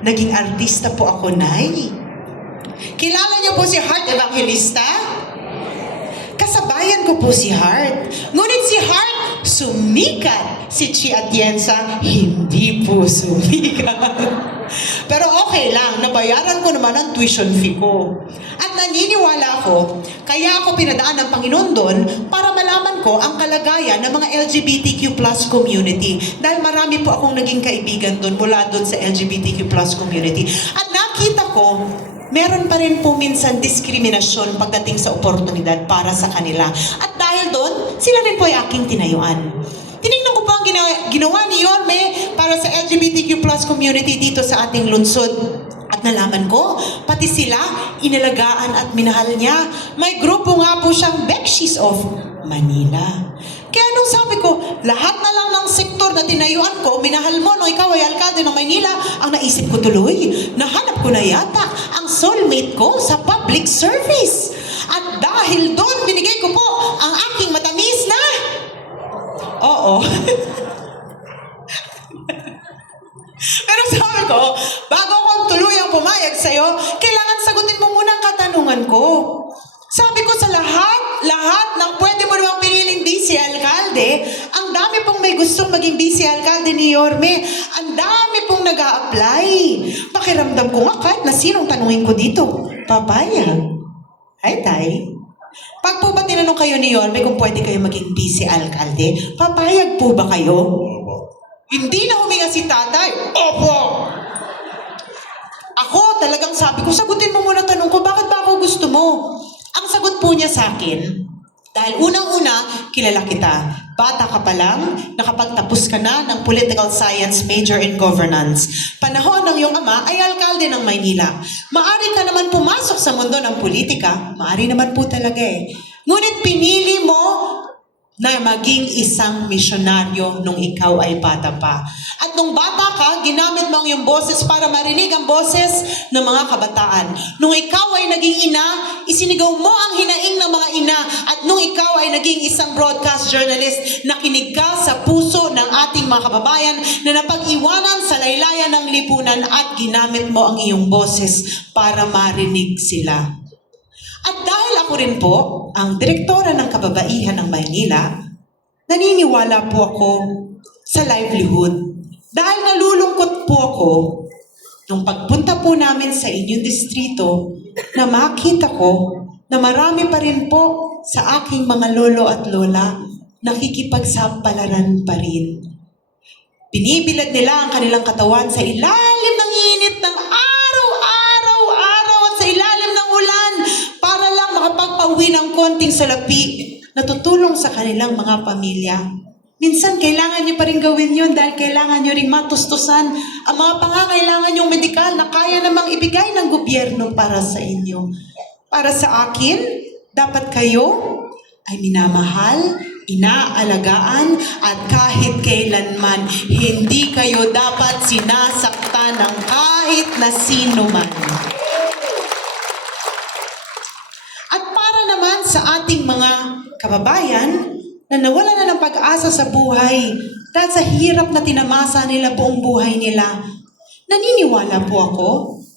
naging artista po ako, Nay. Kilala niyo po si Heart Evangelista? Kasabayan ko po si Heart. Ngunit si Heart, sumikat. Si Chi Atienza, hindi po sumikat. Pero okay lang, nabayaran ko naman ang tuition fee ko. At naniniwala ako, kaya ako pinadaan ng Panginoon doon para malaman ko ang kalagayan ng mga LGBTQ plus community. Dahil marami po akong naging kaibigan doon mula doon sa LGBTQ plus community. At nakita ko, meron pa rin po minsan diskriminasyon pagdating sa oportunidad para sa kanila. At dahil doon, sila rin po ay aking tinayuan. Tinignan ko po ang ginawa ni Yorme para sa LGBTQ plus community dito sa ating lungsod. At nalaman ko, pati sila, inalagaan at minahal niya. May grupo nga po siyang Bekshies of Manila. Kaya nung sabi ko, lahat na lang ng sektor na tinayuan ko, minahal mo nung ikaw ay alkalde ng Maynila, ang naisip ko tuloy, nahanap ko na yata ang soulmate ko sa public service. At dahil doon, binigay ko po ang aking matamis na oo. Pero sabi ko, bago akong tuluyang pumayag sa'yo, kailangan sagutin mo muna ang katanungan ko. Sabi ko sa lahat ng pwede mo naman piniling vice alkalde, ang dami pong may gustong maging vice alkalde ni Yorme. Ang dami pong nag-a-apply. Pakiramdam ko nga kahit na sinong tanungin ko dito, papayag. Hi, Tay. Pag po ba tinanong kayo ni Yorme kung pwede kayo maging vice alkalde, papayag po ba kayo? Opo. Hindi na huminga si tatay. Opo! Ako talagang sabi ko, sagutin mo muna tanong ko, bakit ba ako gusto mo? Ang sagot po niya sa akin, dahil unang-una, kilala kita. Bata ka pa lang, nakapagtapos ka na ng Political Science Major in Governance. Panahon ng iyong ama ay alkalde ng Maynila. Maari ka naman pumasok sa mundo ng politika, maari naman po talaga eh. Ngunit pinili mo na maging isang misyonaryo nung ikaw ay bata pa. At nung bata ka, ginamit mo ang iyong boses para marinig ang boses ng mga kabataan. Nung ikaw ay naging ina, isinigaw mo ang hinaing ng mga ina. At nung ikaw ay naging isang broadcast journalist, nakinig ka sa puso ng ating mga kababayan na napag-iwanan sa laylayan ng lipunan at ginamit mo ang iyong boses para marinig sila. At dahil ako rin po, ang direktora ng kababaihan ng Maynila, naniniwala po ako sa livelihood. Dahil nalulungkot po ako, nung pagpunta po namin sa inyong distrito, na makita ko na marami pa rin po sa aking mga lolo at lola nakikipagsapalaran pa rin. Binibilad nila ang kanilang katawan sa ilalim ng init ng araw-araw at sa ilalim ng ulan para lang makapagpauwi ng konting salapi na tutulong sa kanilang mga pamilya. Minsan, kailangan nyo pa rin gawin yun dahil kailangan nyo rin matustusan ang mga pangangailangan yung medikal na kaya namang ibigay ng gobyerno para sa inyo. Para sa akin, dapat kayo ay minamahal, inaalagaan, at kahit kailanman, hindi kayo dapat sinasaktan ng kahit na sino man. At para naman sa ating mga kababayan na nawala na ng pag-asa sa buhay dahil sa hirap na tinamasa nila buong buhay nila, naniniwala po ako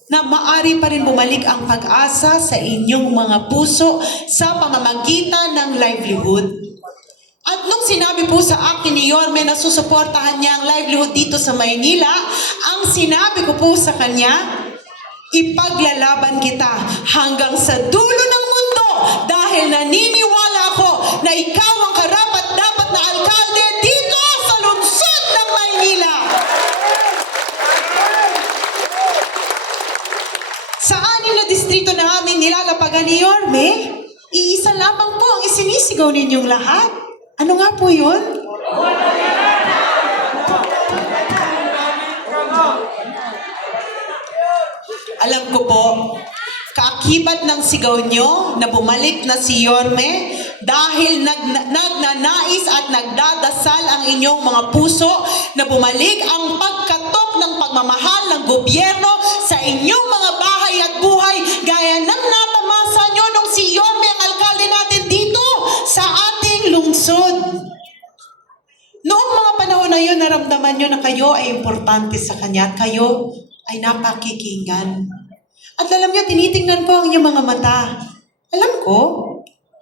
na maari pa rin bumalik ang pag-asa sa inyong mga puso sa pamamagitan ng livelihood. At nung sinabi po sa akin ni Yorme na susuportahan niya ang livelihood dito sa Maynila, ang sinabi ko po sa kanya, ipaglalaban kita hanggang sa dulo ng mundo dahil naniniwala ako na ikaw ang karapat-dapat na alkalde dito sa lungsod ng Maynila. Sa 6 na distrito na aming nilalapagan ni Yorme, iisa lamang po ang isinisigaw ninyong lahat. Ano nga po yun? Alam ko po, kaakibat ng sigaw nyo na bumalik na si Yorme dahil nagnanais at nagdadasal ang inyong mga puso na bumalik ang pagkatok ng pagmamahal ng gobyerno sa inyong mga bahay at buhay gaya ng natamasa nyo nung si Yorme ang alkalde natin dito sa ating lungsod. Noong mga panahon na yun, naramdaman nyo na kayo ay importante sa kanya at kayo ay napakikinggan. At alam niyo, tinitingnan ko ang inyong mga mata. Alam ko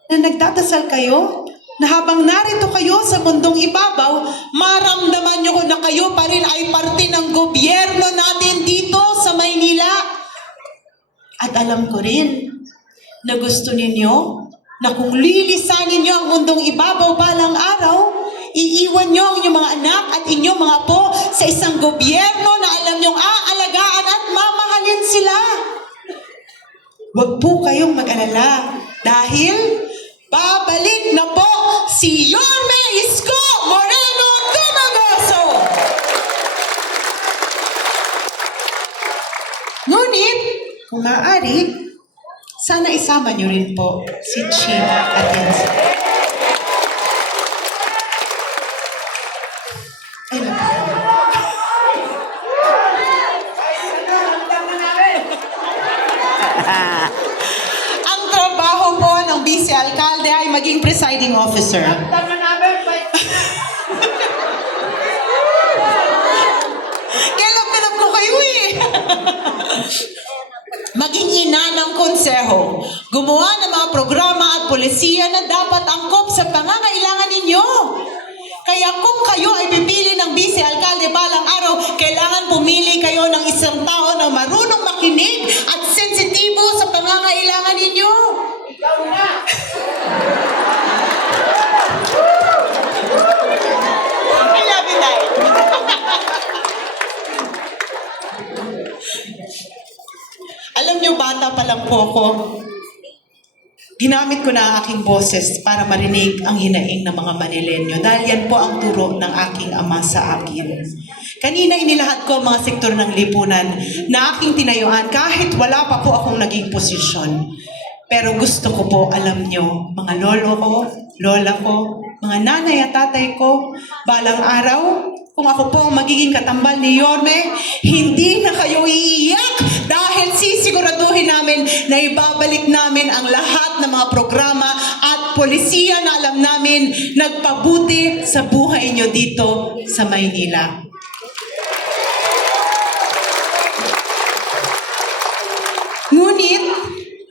na nagdadasal kayo na habang narito kayo sa mundong ibabaw, maramdaman niyo na kayo pa rin ay parte ng gobyerno natin dito sa Maynila. At alam ko rin na gusto ninyo na kung lilisanin niyo ang mundong ibabaw balang araw, iiwan niyo ang inyong mga anak at inyong mga apo sa isang gobyerno na alam niyong aalagaan at mamahalin sila. Huwag po kayong mag-alala dahil babalik na po si Yorme Isko Moreno Dumagoso. Ngunit, kung maaari, sana isama niyo rin po si Chief Atienza. Ay, ang trabaho po ng Vice Alcalde ay maging presiding officer. Kailan pinap ko kayo eh. Maging ina ng konseho. Gumawa ng mga programa at polisiya na dapat angkop sa pangangailangan ninyo. Kaya kung kayo ay pipili ng Vice Alcalde balang araw, kailangan pumili kayo ng isang tao na marunong makinig at sensitibo sa pangangailangan ninyo. Ikaw na! I love you, Dad. Alam niyo, bata pa lang po ako. Ginamit ko na ang aking boses para marinig ang hinaing ng mga Manilenyo dahil yan po ang turo ng aking ama sa akin. Kanina inilahad ko ang mga sektor ng lipunan na aking tinayuan kahit wala pa po akong naging posisyon. Pero gusto ko po, alam nyo, mga lolo ko, lola ko, mga nanay at tatay ko, balang araw, kung ako po ang magiging katambal ni Yorme, hindi na kayo iiyak dahil sisiguraduhin namin na ibabalik namin ang lahat ng mga programa at polisiya na alam namin nagpabuti sa buhay nyo dito sa Maynila. Ngunit,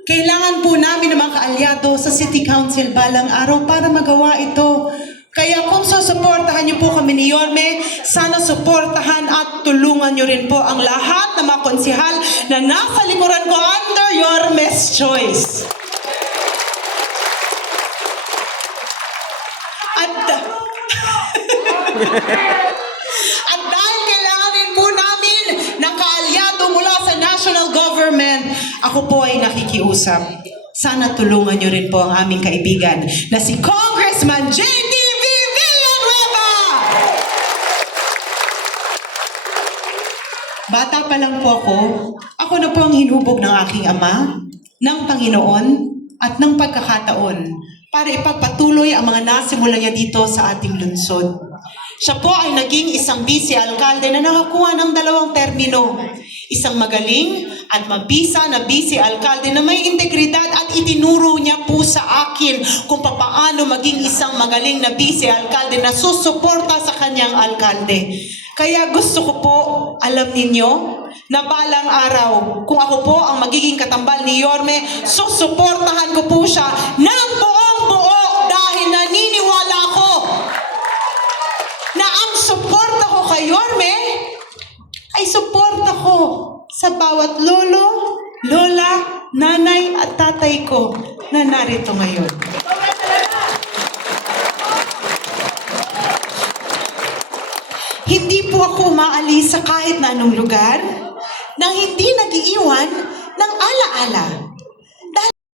kailangan po namin ng mga kaalyado sa City Council balang araw para magawa ito. Kaya kung susuportahan niyo po kami ni Yorme, sana suportahan at tulungan niyo rin po ang lahat ng mga konsihal na nasa likuran ko under Yorme's choice. At dahil kailangan rin po namin ng kaalyado mula sa national government, ako po ay nakikiusap. Sana tulungan niyo rin po ang aming kaibigan na si Congressman J.D. Bata pa lang po ako na po ang hinubog ng aking ama, ng Panginoon, at ng pagkakataon para ipagpatuloy ang mga nasimula niya dito sa ating lungsod. Siya po ay naging isang Vice Alcalde na nakakuha ng 2 termino. Isang magaling at mabisa na Vice Alcalde na may integridad at itinuro niya po sa akin kung paano maging isang magaling na Vice Alcalde na susuporta sa kanyang alkalde. Kaya gusto ko po, alam ninyo, na balang araw, kung ako po ang magiging katambal ni Yorme, susuportahan ko po siya ng buong-buo dahil naniniwala ako na ang suporta ko kay Yorme ay suporta ko sa bawat lolo, lola, nanay at tatay ko na narito ngayon. Hindi po ako umaalis sa kahit na anong lugar nang hindi nag-iiwan ng alaala